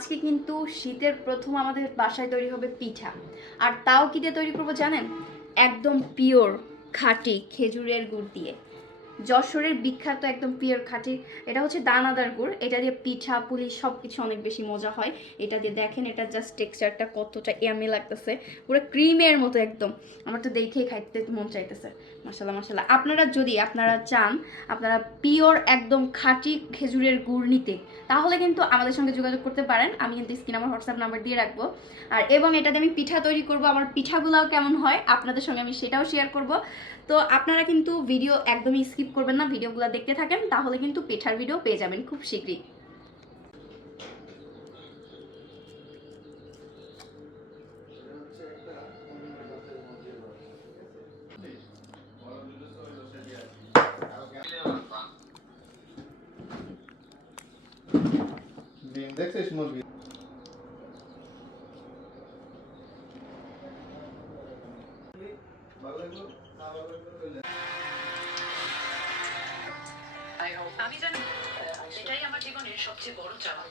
আজকে কিন্তু শীতের প্রথম আমাদের বাসায় তৈরি হবে পিঠা। আর তাও কি দিয়ে তৈরি করবো জানেন? একদম পিওর খাঁটি খেজুরের গুড় দিয়ে। যশোরের বিখ্যাত একদম পিওর খাঁটি, এটা হচ্ছে দানাদার গুড়। এটা দিয়ে পিঠা পুলি সব কিছু অনেক বেশি মজা হয়। এটা দিয়ে দেখেন, এটা জাস্ট টেক্সচারটা কতটা ইয়ামি লাগতেছে, পুরো ক্রিমের মতো একদম। আমার তো দেখেই খাইতে মন চাইতেছে। মাশাল্লাহ মাশাল্লাহ। আপনারা চান আপনারা পিওর একদম খাঁটি খেজুরের গুড় নিতে, তাহলে কিন্তু আমাদের সঙ্গে যোগাযোগ করতে পারেন। আমি কিন্তু স্ক্রিনে আমার হোয়াটসঅ্যাপ নাম্বার দিয়ে রাখবো। আর এবং এটাতে আমি পিঠা তৈরি করব, আমার পিঠাগুলাও কেমন হয় আপনাদের সঙ্গে আমি সেটাও শেয়ার করব। তো আপনারা কিন্তু ভিডিও একদমই স্কিপ করবেন না, ভিডিওগুলো দেখতে থাকেন, তাহলে কিন্তু পিঠার ভিডিও পেয়ে যাবেন খুব শীঘ্রই। দেখছিস মুরগি আমি জানি এটাই আমার জীবনের সবচেয়ে বড় চাওয়া।